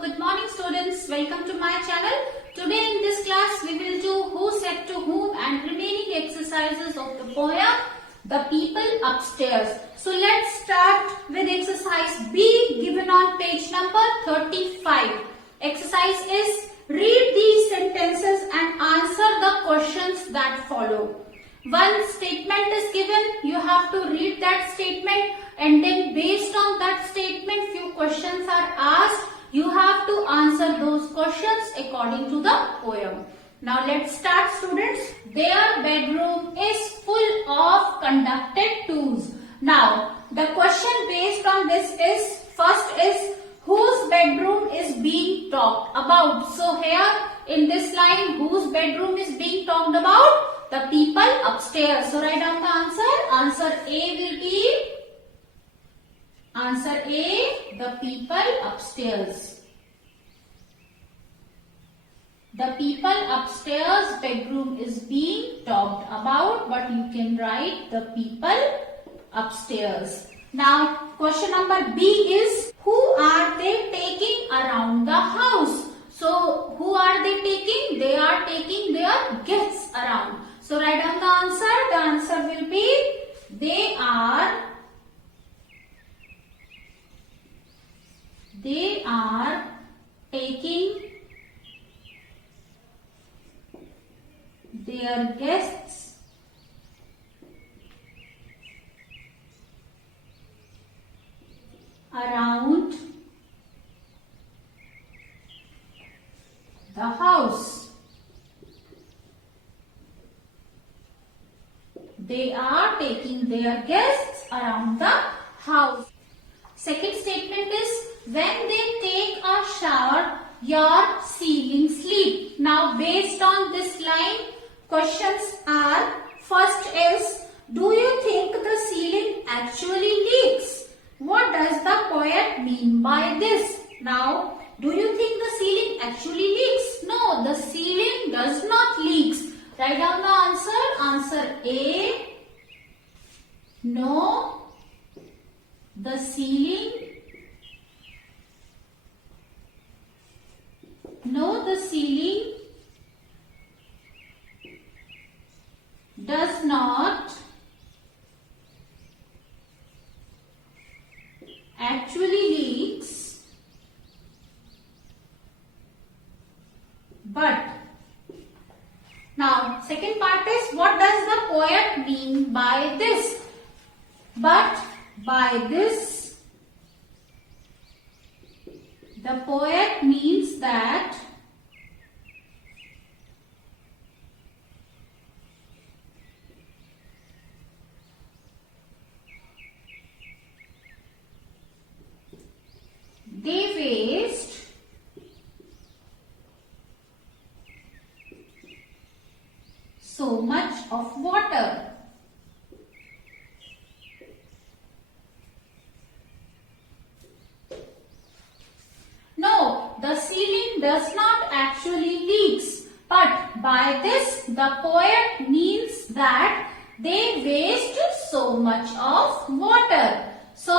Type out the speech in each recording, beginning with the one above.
good morning students. Welcome to my channel. Today in this class we will do who said to whom and remaining exercises of the poem The People Upstairs. So let's start with exercise B given on page number 35. Exercise is read these sentences and answer the questions that follow. One statement is given, you have to read that statement and then based on that statement few questions are asked. You have to answer those questions according to the poem. Now let's start students. Their bedroom is full of conducted tools. Now the question based on this is, first is whose bedroom is being talked about. So here in this line whose bedroom is being talked about? The people upstairs. So write down the answer. Answer A will be answer A, the people upstairs. The people upstairs bedroom is being talked about, but you can write the people upstairs. Now question number B is who are they taking around the house? So who are they taking? They are taking their guests around. So write down the answer. The answer will be they are taking their guests around the house. They are taking their guests around the house. Second statement is when they take a shower, your ceilings leak. Now based on this line, questions are, first is, do you think the ceiling actually leaks? What does the poet mean by this? Now, do you think the ceiling actually leaks? No, the ceiling does not leaks. Write down the answer. Answer A. No, the ceiling does not actually leaks, but. Now second part is what does the poet mean by this? But by this the poet means that they waste so much of water. No, the ceiling does not actually leaks, but by this the poet means that they waste so much of water. So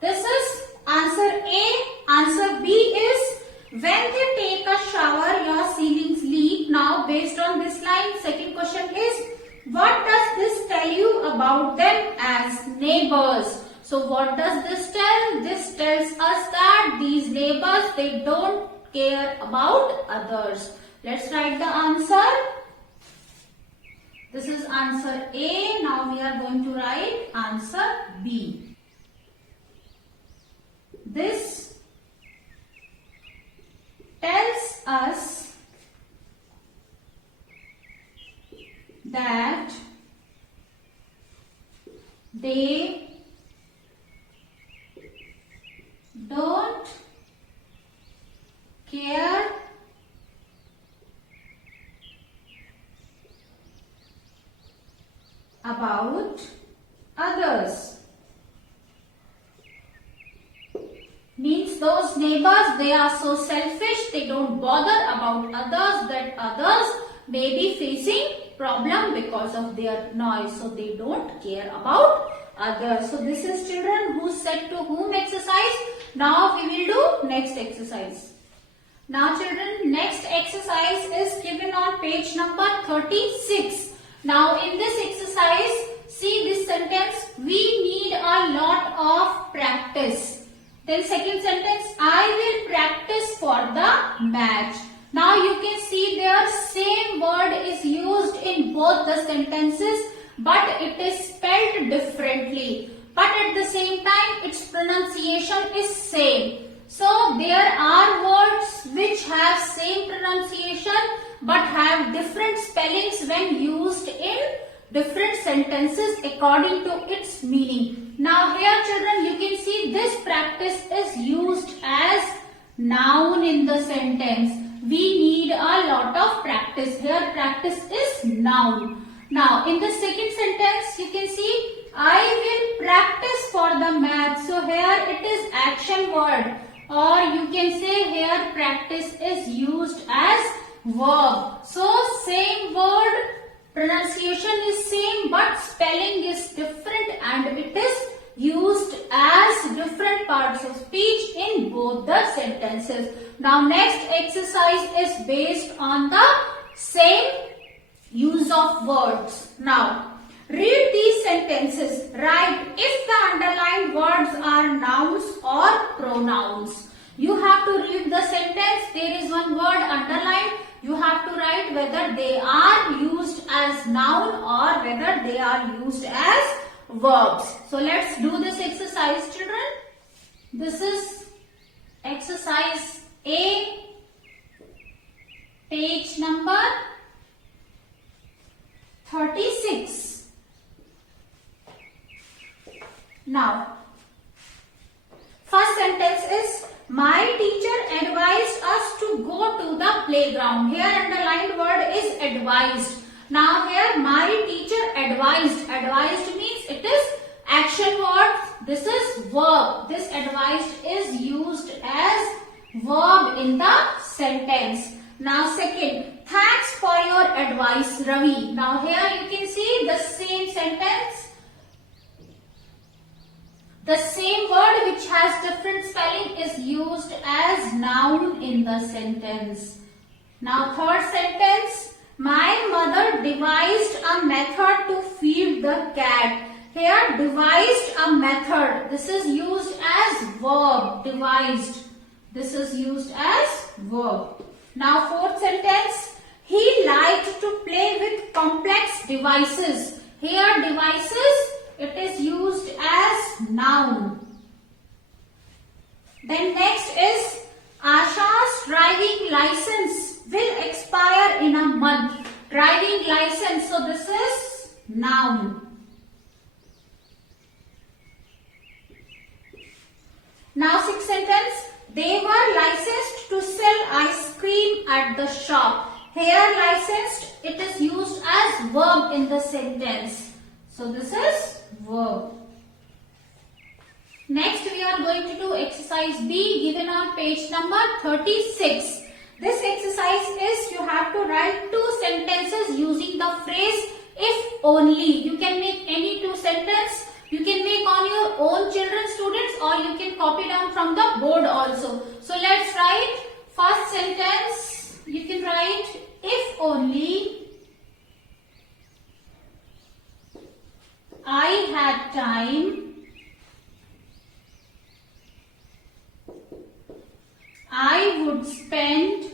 this is answer A. Answer B is when they take a shower, your ceilings leak. Now based on this line, second question is what does this tell you about them as neighbors? So what does this tell? This tells us that these neighbors, they don't care about others. Let's write the answer. This is answer A. Now we are going to write answer B. This tells us that they don't care about others. Means those neighbors, they are so selfish, they don't bother about others, that others may be facing problem because of their noise. So they don't care about others. So this is children who said to whom exercise. Now we will do next exercise. Now children, next exercise is given on page number 36. Now in this exercise, see this sentence, we need a lot of practice. Then second sentence, I will practice for the match. Now you can see there same word is used in both the sentences, but it is spelled differently. But at the same time, its pronunciation is same. So there are words which have same pronunciation but have different spellings when used in different sentences according to its meaning. Now here children, you can see this practice is used as noun in the sentence. We need a lot of practice. Here practice is noun. Now in the second sentence, you can see I will practice for the math. So here it is action word, or you can say here practice is used as verb. So same word, pronunciation is same but spelling is different and it is used as different parts of speech in both the sentences. Now next exercise is based on the same use of words. Now read these sentences. Write if the underlined words are nouns or pronouns. You have to read the sentence. There is one word underlined. You have to write whether they are used as noun or whether they are used as verbs. So let's do this exercise, children. This is exercise A, page number 36. Now, first sentence is, my teacher advised us to go to the playground. Here underlined word is advised. Now here my teacher advised. Advised means it is action word. This is verb. This advised is used as verb in the sentence. Now second, thanks for your advice, Ravi. Now here you can see the same sentence. The same word which has different spelling is used as noun in the sentence. Now third sentence, my mother devised a method to feed the cat. Here devised a method. This is used as verb. Devised. This is used as verb. Now fourth sentence, he liked to play with complex devices. Here devices, it is used as noun. Then next is Asha's driving license will expire in a month. Driving license, so this is noun. Now sixth sentence, they were licensed to sell ice cream at the shop. Here licensed, it is used as verb in the sentence. So this is verb. Next we are going to do exercise B given on page number 36. This exercise is you have to write two sentences using the phrase if only. You can make any two sentences. You can make on your own children, students, or you can copy down from the board also. So let's write first sentence. You can write if only I had time, I would spend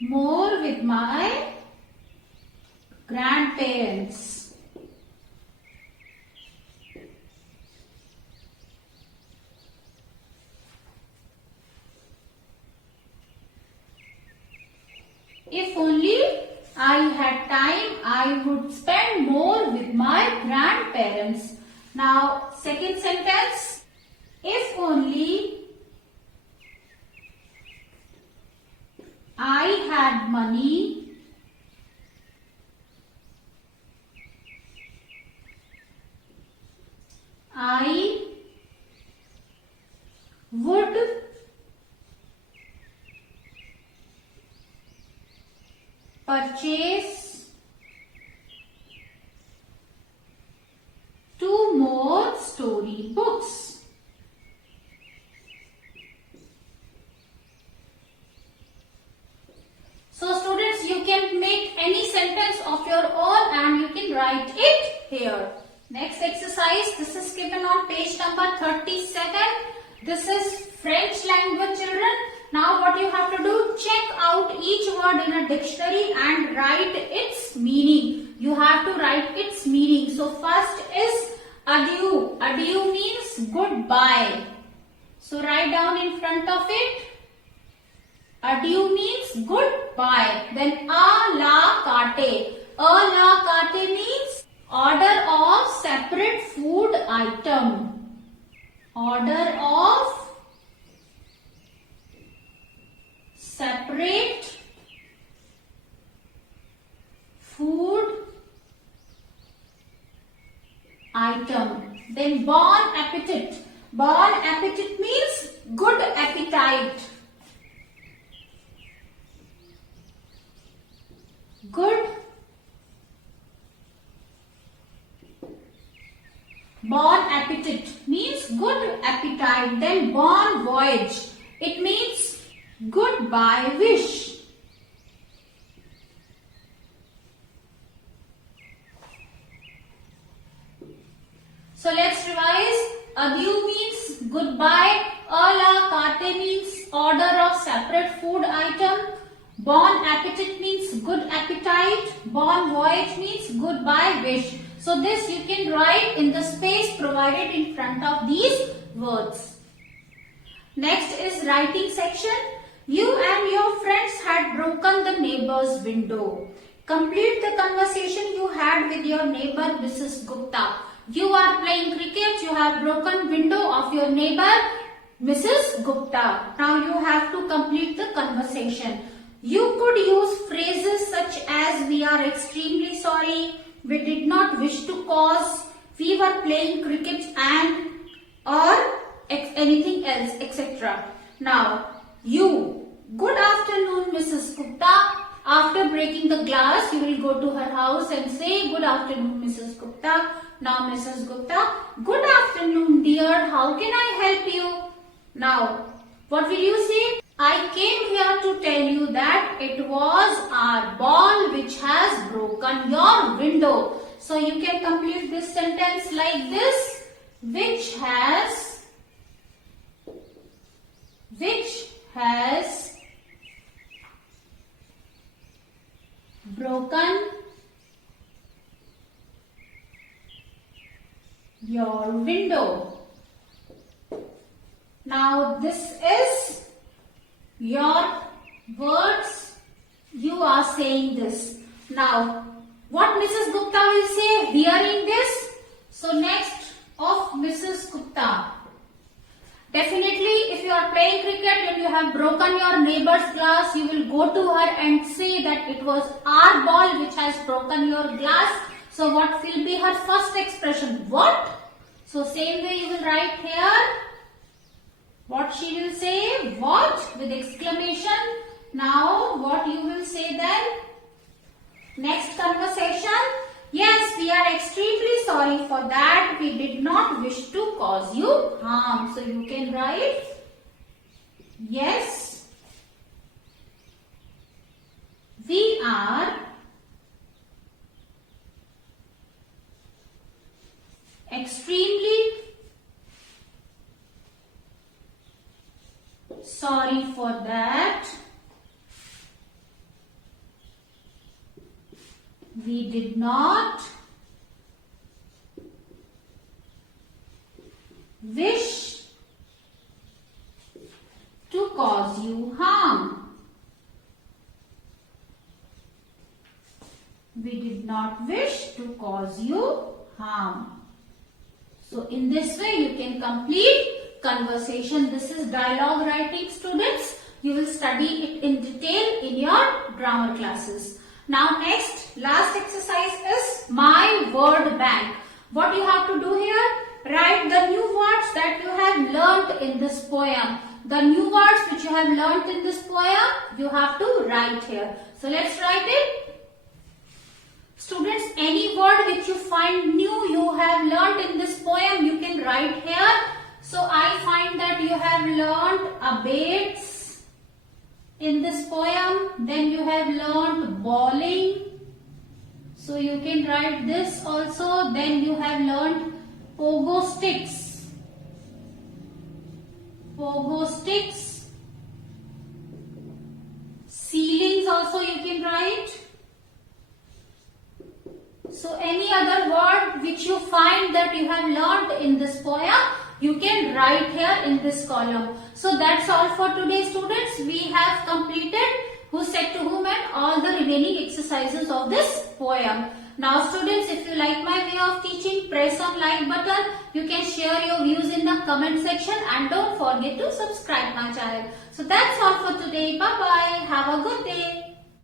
more with my grandparents. If only I had time, I would spend more with my grandparents. Now, second sentence, if only I had money, I would purchase 2 more story books. Next exercise, this is given on page number 37. This is French language, children. Now what you have to do, check out each word in a dictionary and write its meaning. You have to write its meaning. So first is adieu. Adieu means goodbye. So write down in front of it. Adieu means goodbye. Then a la carte. A la carte means order of separate food item. Order of separate food item. Then bon appetit. Bon appetit means good appetite. Good. Bon appetit means good appetite. Then bon voyage. It means goodbye wish. So let's revise. Adieu means goodbye. A la carte means order of separate food item. Bon appetit means good appetite. Bon voyage means goodbye wish. So this you can write in the space provided in front of these words. Next is writing section. You and your friends had broken the neighbor's window. Complete the conversation you had with your neighbor Mrs. Gupta. You are playing cricket. You have broken window of your neighbor Mrs. Gupta. Now you have to complete the conversation. You could use phrases such as we are extremely sorry, we did not wish to cause, we were playing cricket and or anything else, etc. Now you, good afternoon Mrs. Gupta. After breaking the glass, you will go to her house and say good afternoon Mrs. Gupta. Now Mrs. Gupta, good afternoon dear, how can I help you? Now what will you say? I came here to tell you that it was our ball which has broken your window. So you can complete this sentence like this. Which has broken your window. Now this is your words. You are saying this. Now what Mrs. Gupta will say hearing this? So next of Mrs. Gupta. Definitely if you are playing cricket and you have broken your neighbor's glass, you will go to her and say that it was our ball which has broken your glass. So what will be her first expression? What? So same way you will write here. What she will say? What? With exclamation. Now what you will say then? Next conversation. Yes, we are extremely sorry for that. We did not wish to cause you harm. So you can write, yes, we are extremely sorry for that. We did not wish to cause you harm. We did not wish to cause you harm. So in this way you can complete conversation. This is dialogue writing, students. You will study it in detail in your grammar classes. Now next, last exercise is my word bank. What you have to do here? Write the new words that you have learnt in this poem. The new words which you have learnt in this poem, you have to write here. So let's write it. Students, any word which you find new you have learnt in this poem, you can write here. So I find that you have learnt abates in this poem. Then you have learnt bowling. So you can write this also. Then you have learned pogo sticks. Pogo sticks. Ceilings also you can write. So any other word which you find that you have learned in this poem, you can write here in this column. So that's all for today, students. We have completed who said to whom and all the remaining exercises of this poem. Now students, if you like my way of teaching, press on like button. You can share your views in the comment section and don't forget to subscribe my channel. So that's all for today. Bye bye. Have a good day.